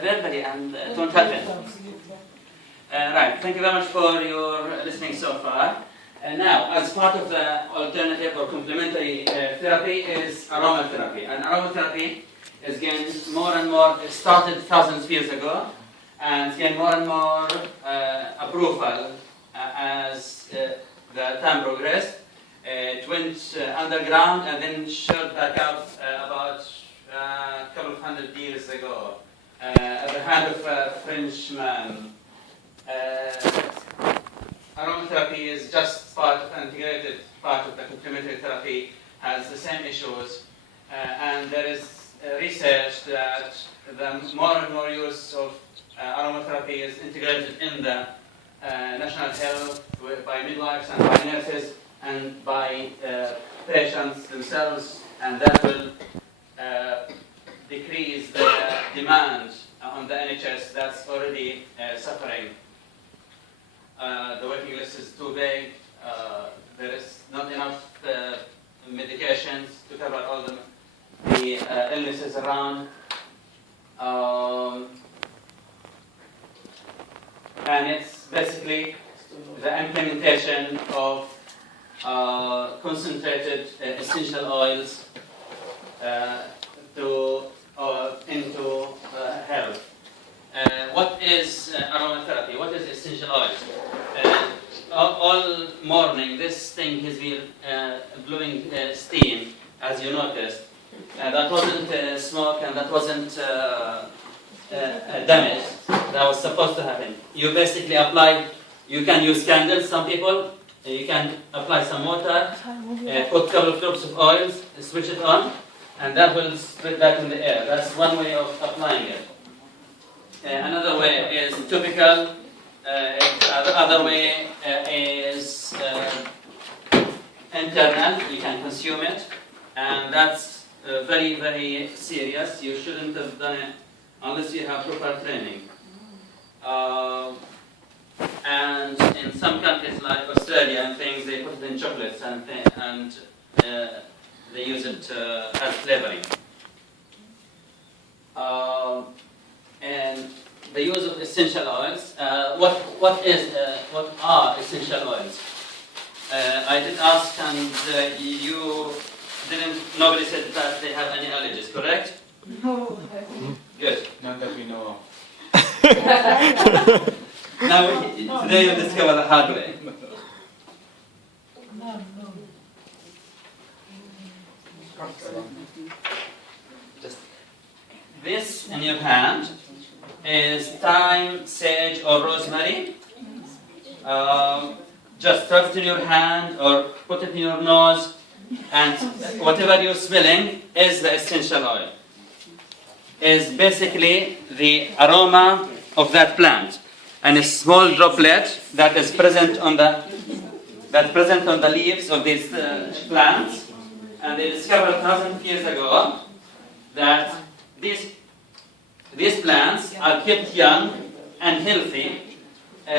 verbally and don't help it. Right, thank you very much for your listening so far. Now, as part of the alternative or complementary therapy is aromatherapy. And aromatherapy is getting more and more, it started thousands of years ago, and it's getting more and more approval as the time progressed. It went underground and then shot back up about a couple of hundred years ago at the hand of a French man. Aromatherapy is just part of an integrated part of the complementary therapy, has the same issues, and there is research that the more and more use of aromatherapy is integrated in the national health by midwives and by nurses and by patients themselves, and that will decrease the demand on the NHS that's already suffering. The waiting list is too big. There is not enough medications to cover all the illnesses around. And it's basically the implementation of concentrated essential oils into health. What is aromatherapy? What is essential oils? All morning, this thing has been blowing steam, as you noticed. That wasn't smoke, and that wasn't damage that was supposed to happen. You basically apply. You can use candles. Some people. You can apply some water, put a couple of drops of oils, switch it on, and that will spread back in the air. That's one way of applying it. Another way is topical. The other way is internal. You can consume it, and that's very, very serious. You shouldn't have done it unless you have proper training. And in some countries like Australia and things, they put it in chocolates and they use it as flavoring. And the use of essential oils. What are essential oils? I did ask, and you didn't. Nobody said that they have any allergies, correct? No. Good. None that we know of. Now, today you discover the hard way. No. Just this in your hand is thyme, sage, or rosemary. Just rub it in your hand or put it in your nose, and whatever you're smelling is the essential oil. Is basically the aroma of that plant, and a small droplet that is present on the leaves of these plants. And they discovered 1,000 years ago that these plants are kept young and healthy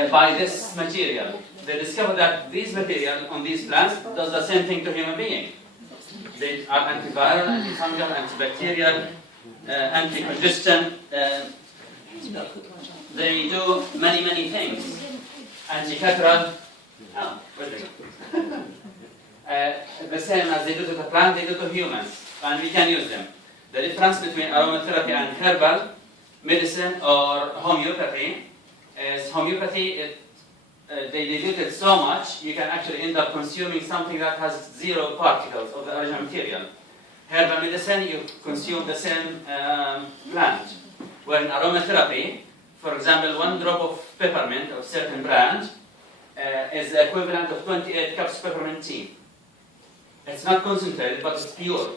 by this material. They discovered that this material on these plants does the same thing to human beings. They are antiviral, antifungal, antibacterial, anti-congestion. They do many, many things. Anti-catarrh. Oh, where's it? The same as they do to the plant, they do to humans, and we can use them. The difference between aromatherapy and herbal medicine or homeopathy is homeopathy, they dilute it so much, you can actually end up consuming something that has 0 particles of the original material. Herbal medicine, you consume the same plant. Where in aromatherapy, for example, 1 drop of peppermint of certain brand is the equivalent of 28 cups of peppermint tea. It's not concentrated, but it's pure.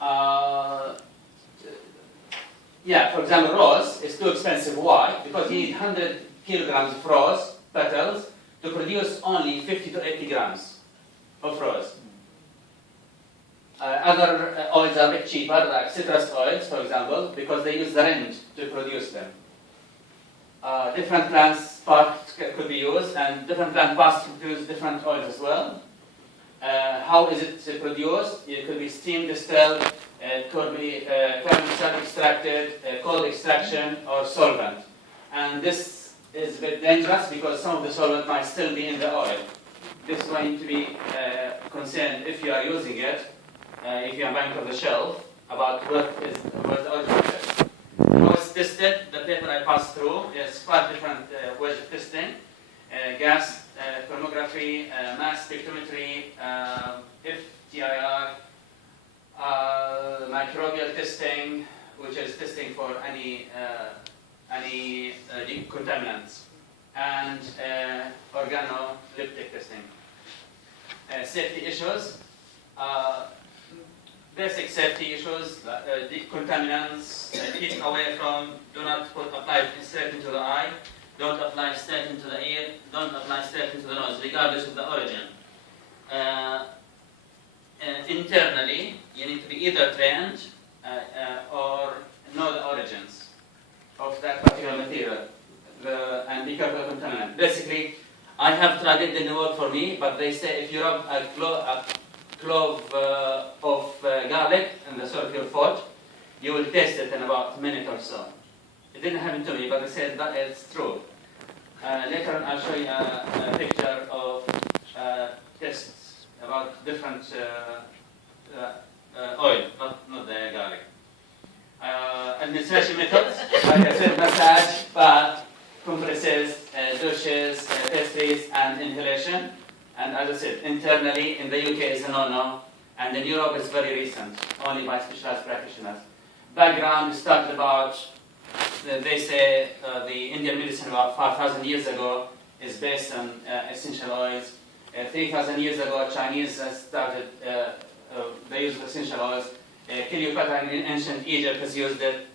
For example, rose is too expensive. Why? Because you need 100 kilograms of rose petals to produce only 50 to 80 grams of rose. Other oils are a bit cheaper, like citrus oils, for example, because they use the rind to produce them. Different plants parts could be used, and different plant parts could use different oils as well. How is it produced? It could be steam distilled, it could be carbon extracted, cold extraction, or solvent. And this is a bit dangerous because some of the solvent might still be in the oil. This is why you need to be concerned if you are using it, if you are buying from the shelf, about what the origin is. How it's tested, the paper I passed through is 5 different ways of testing. Gas chromatography, mass spectrometry, FTIR, microbial testing, which is testing for any contaminants, and organoleptic testing. Safety issues, basic safety issues, contaminants, keep away from, do not apply straight into the eye, don't apply straight into the ear, don't apply straight into the nose, regardless of the origin. Internally, you need to be either trained or know the origins of that particular material and be careful of contaminant. Basically, I have tried it, didn't work for me, but they say if you rub a clove of garlic in the sole of your foot, you will taste it in about a minute or so. It didn't happen to me, but they said that it's true. Later on, I'll show you a picture of tests about different oil, not the garlic. Administration methods, like I said, massage, bath, compresses, douches, pastries, and inhalation. And as I said, internally in the UK is a no-no, and in Europe it's very recent, only by specialized practitioners. Background started about, they say the Indian medicine about 5,000 years ago is based on essential oils. 3,000 years ago, Chinese started, they used essential oils. Cleopatra in ancient Egypt has used it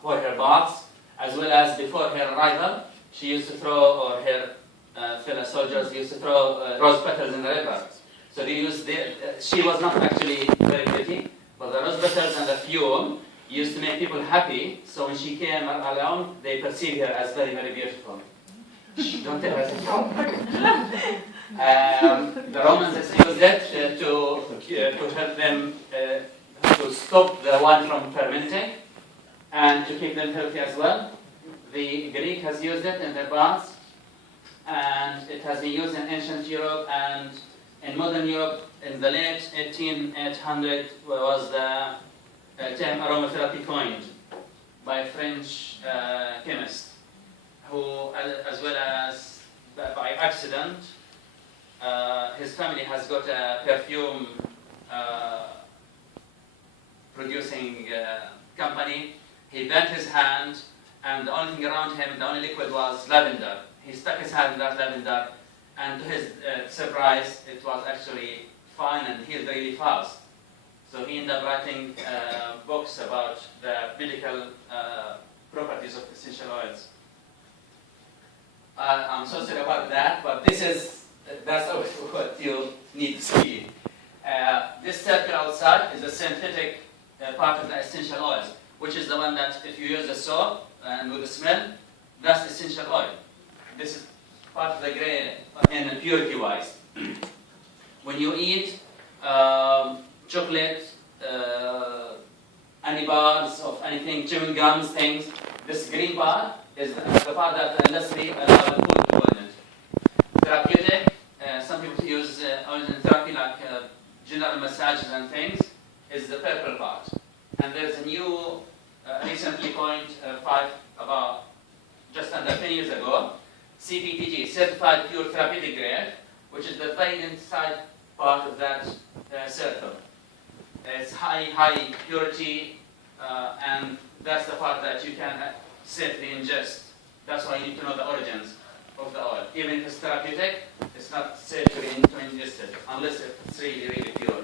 for her baths, as well as before her arrival, she used to throw, or her fellow soldiers used to throw rose petals in the river. So they used she was not actually very pretty, but the rose petals and the fume used to make people happy, so when she came along, they perceived her as very, very beautiful. Don't tell her. The Romans used it to help them to stop the wine from fermenting and to keep them healthy as well. The Greek has used it in their baths, and it has been used in ancient Europe, and in modern Europe in the late 1800 was the term aromatherapy coined by a French chemist, who, as well as by accident, his family has got a perfume producing company. He bent his hand, and the only thing around him, the only liquid was lavender. He stuck his hand in that lavender, and to his surprise, it was actually fine and healed really fast. So he ended up writing books about the medical properties of essential oils. I'm so sorry about that, but that's what you need to see. This circle outside is a synthetic part of the essential oils, which is the one that if you use the soap and with the smell, that's essential oil. This is part of the gray and purity-wise. When you eat chocolate, any bars of anything, chewing gums, things, this green part is the part that the industry allows the food to go in it. Therapeutic, some people use oils in therapy like general massages and things, is the purple part. And there's a new, recently coined about just under 10 years ago, CPTG, Certified Pure Therapeutic Grade, which is the very inside part of that circle. It's high purity, and that's the part that you can safely ingest. That's why you need to know the origins of the oil. Even if it's therapeutic, it's not safe to ingest it, unless it's really, really pure.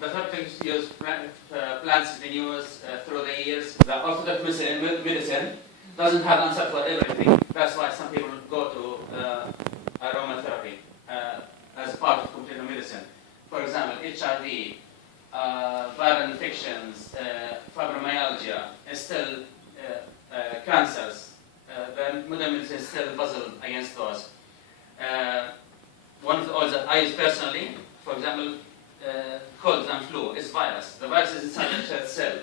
The therapeutics use plants have been used through the years. The orthodox medicine doesn't have answer for everything. That's why some people go to aromatherapy as part of complete medicine. For example, HIV, viral infections, fibromyalgia, still cancers. The modern medicine is still puzzled against those. one of the oils that I use personally, for example, cold and flu, is virus. The virus is inside the chest cell.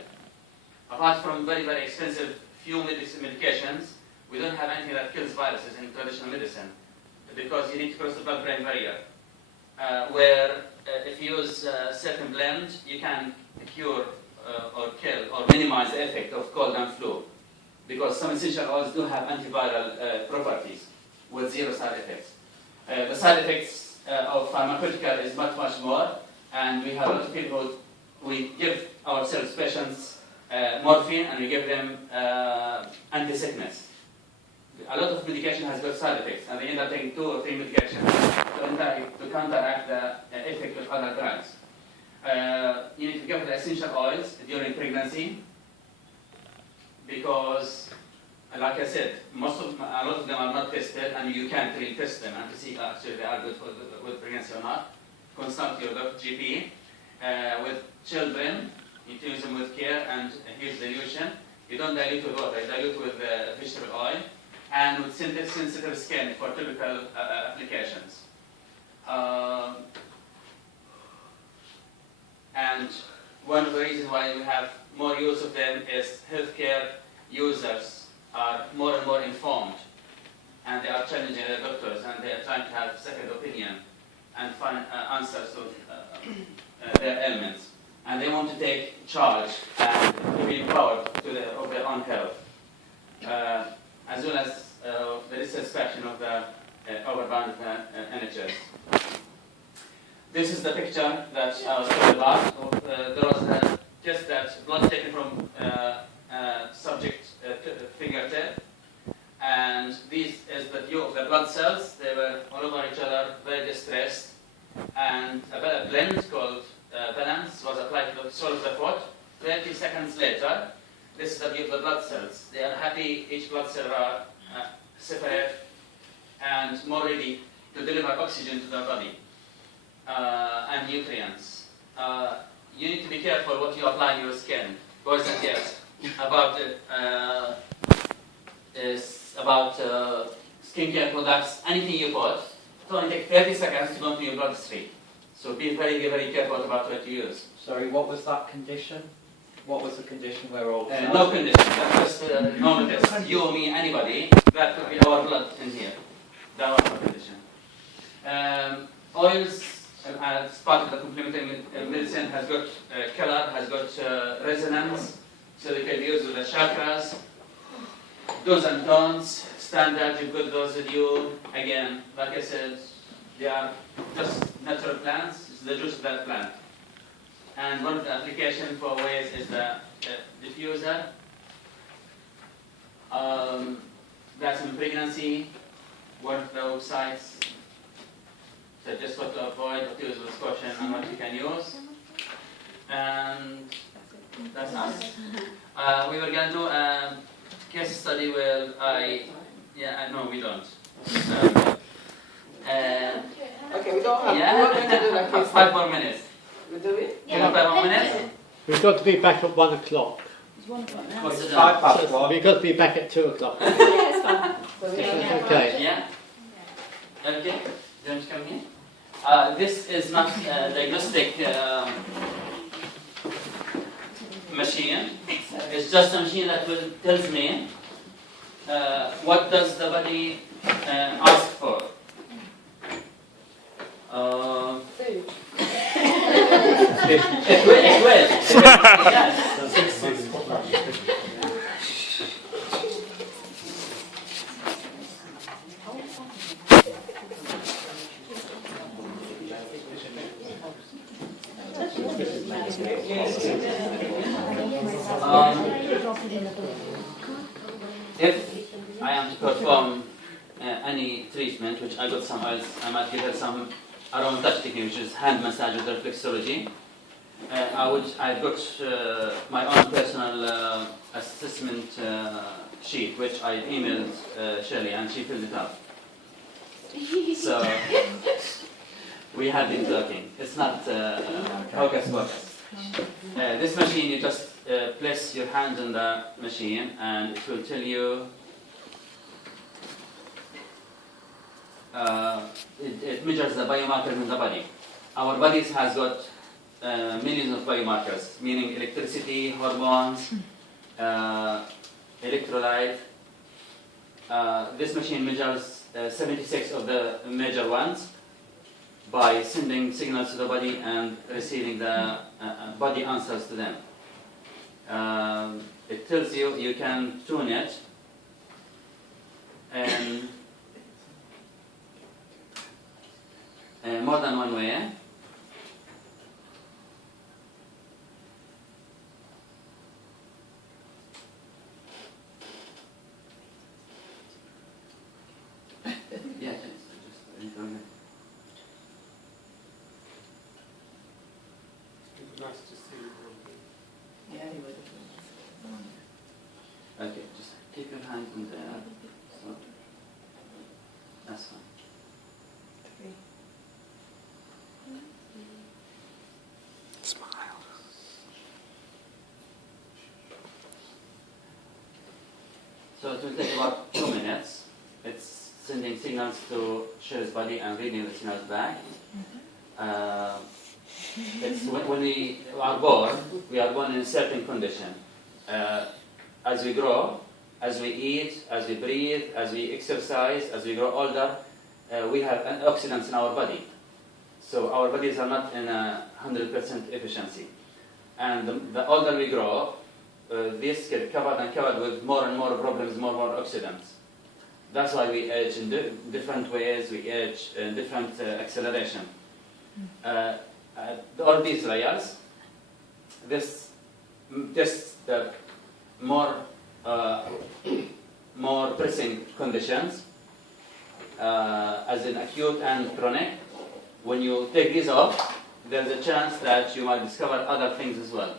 Apart from very, very expensive few medications, we don't have anything that kills viruses in traditional medicine because you need to cross the blood-brain barrier. Where if you use a certain blend, you can cure or kill or minimize the effect of cold and flu, because some essential oils do have antiviral properties with zero side effects. The side effects of pharmaceutical is much, much more, and we have a lot of people, we give ourselves patients morphine and we give them anti-sickness. A lot of medication has got side effects, and they end up taking 2 or 3 medications to counteract the effect of other drugs. You need to give the essential oils during pregnancy because, like I said, a lot of them are not tested, and you can't really test them and to see actually they are good for with pregnancy or not. Consult your GP. With children, you need to use them with care and here's dilution. You don't dilute with water, you dilute with vegetable oil and with sensitive skin for typical applications. And one of the reasons why we have more use of them is healthcare users are more and more informed, and they are challenging their doctors, and they are trying to have second opinion and find answers to their ailments. And they want to take charge and to be empowered of their own health, as well as the dissatisfaction of the overbound NHS. This is the picture that I was talking about. There was a test that blood taken from subject fingertip, and this is the view of the blood cells. They were all over each other, very distressed, and a blend called Balance was applied to the sole of the foot. 30 seconds later, this is the view of the blood cells. They are happy, each blood cell are separate and more ready to deliver oxygen to the body and nutrients. You need to be careful what you apply in your skin. Boys and girls, about skincare products, anything you put, it only takes 30 seconds to go into your bloodstream. So be very, very careful about what you use. Sorry, what was that condition? What was the condition where all... No condition, that's just normal test. You, me, anybody, that could be our blood in here. That was the condition. Oils, as part of the complementary medicine, has got color, has got resonance, so they can be used with the chakras. Do's and don'ts, standard, you've got those with you. Again, like I said, they are just natural plants, it's the juice of that plant. And one of the application for ways is the diffuser. That's in pregnancy. One of the websites that just what to avoid, what to use with caution, and what you can use. And that's us. We were going to do a case study where no, we don't. So, okay, we don't have. Yeah, We want to do that case 5 more minutes. We do it? Can you 5 more minutes? We've got to be back at 1 o'clock. It's 1 o'clock now. What's the So time? we've got to be back at 2 o'clock. Yeah, it's fine. So we Okay. Yeah? Okay, do you want to come here? This is not a diagnostic machine. It's just a machine that will tells me what does the body ask for. Food. It will. Yes. If I am to perform any treatment, which I got some oils, I might give her some aromatouch technique, which is hand massage with reflexology. I've got my own personal assessment sheet, which I emailed Shirley, and she filled it up. So we have been talking. It's not hocus pocus. This machine, you just place your hand on the machine, and it will tell you it measures the biomarkers in the body. Our bodies has got millions of biomarkers, meaning electricity, hormones, electrolyte. This machine measures 76 of the major ones by sending signals to the body and receiving the body answers to them. It tells you you can tune it in more than one way. Yeah, just Nice to see you. Yeah, anyway. okay, just keep your hands in there. So, that's fine. So it will take about 2 minutes. It's sending signals to Cher's body and reading the signals back. It's when we are born in a certain condition. As we grow, as we eat, as we breathe, as we exercise, as we grow older, we have antioxidants in our body. So our bodies are not in 100% efficiency. And the older we grow, this get covered and covered with more and more problems, more and more oxidants. That's why we age in different ways, we age in different acceleration. All these layers, this the more pressing conditions, as in acute and chronic. When you take these off, there's a chance that you might discover other things as well.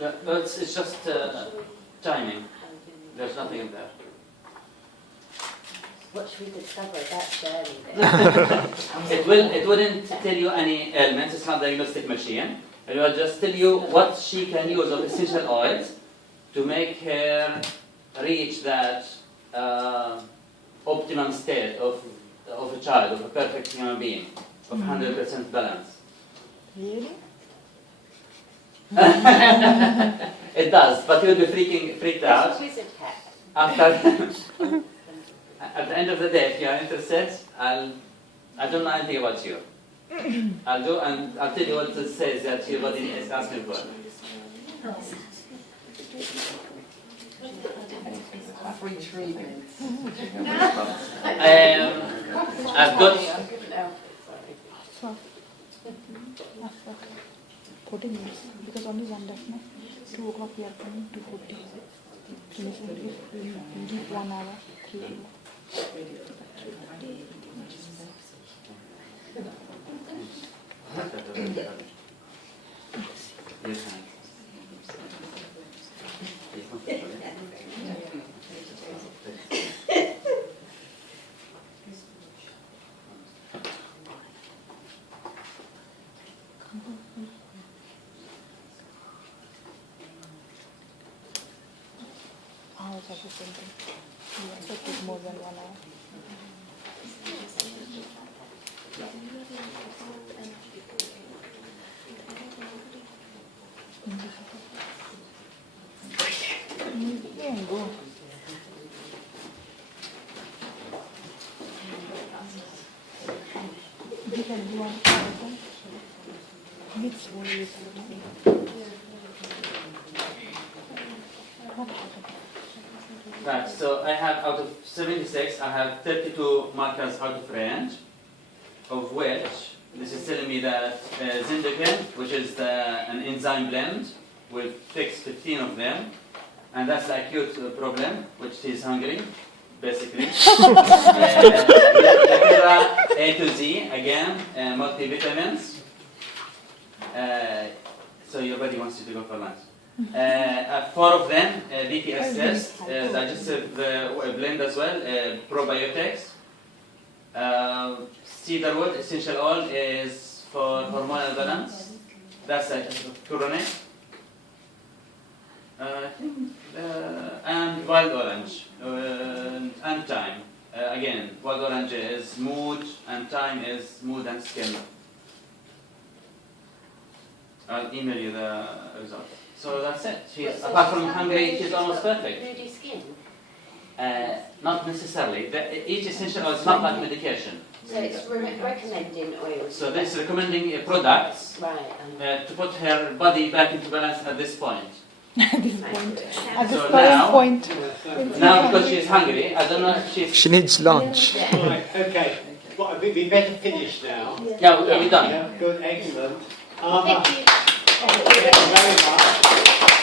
No, it's just timing. There's nothing in there. What should we discover about Shirley then? It wouldn't tell you any ailments. It's not a diagnostic machine. It will just tell you what she can use of essential oils to make her reach that optimum state of a child, of a perfect human being, of 100% balance. Really? It does, but you'll be freaked out. Wizard hat. After, at the end of the day, if you are interested, I don't know anything about you. I'll tell you what it says that your body is asking for. Free treatment. I've got. After 40 minutes, because only one left, no? 2 o'clock we are coming, 2:40. Finish we give 1 hour, 3 o'clock. Hours of the same thing. We also take more than 1 hour. Yeah, go. You can do one person. Mix with what happened? Right, so I have out of 76, I have 32 markers out of range, of which this is telling me that Zindogen, which is an enzyme blend, will fix 15 of them, and that's the acute problem, which is hungry, basically. Lactera A to Z, again, multivitamins. So your body wants you to go for lunch. 4 of them, BTS test, digestive blend as well, probiotics. Cedarwood essential oil is for hormonal balance. That's chronic. And wild orange and thyme. Again, wild orange is mood and thyme is mood and skin. I'll email you the result. So that's it. She's, So apart from she's hungry, moody she's almost skin- perfect. Moody skin. Not necessarily. Each essential oil is not like medication. So it's recommending oils. So this is recommending products Right. to put her body back into balance at this point. At this point. At this So current now- point. Now, because she's hungry, I don't know if she's... She needs lunch. Right, okay. Well, I think we better finish now. Yeah, we're done. Yeah, good, excellent. Thank you. Thank you very much.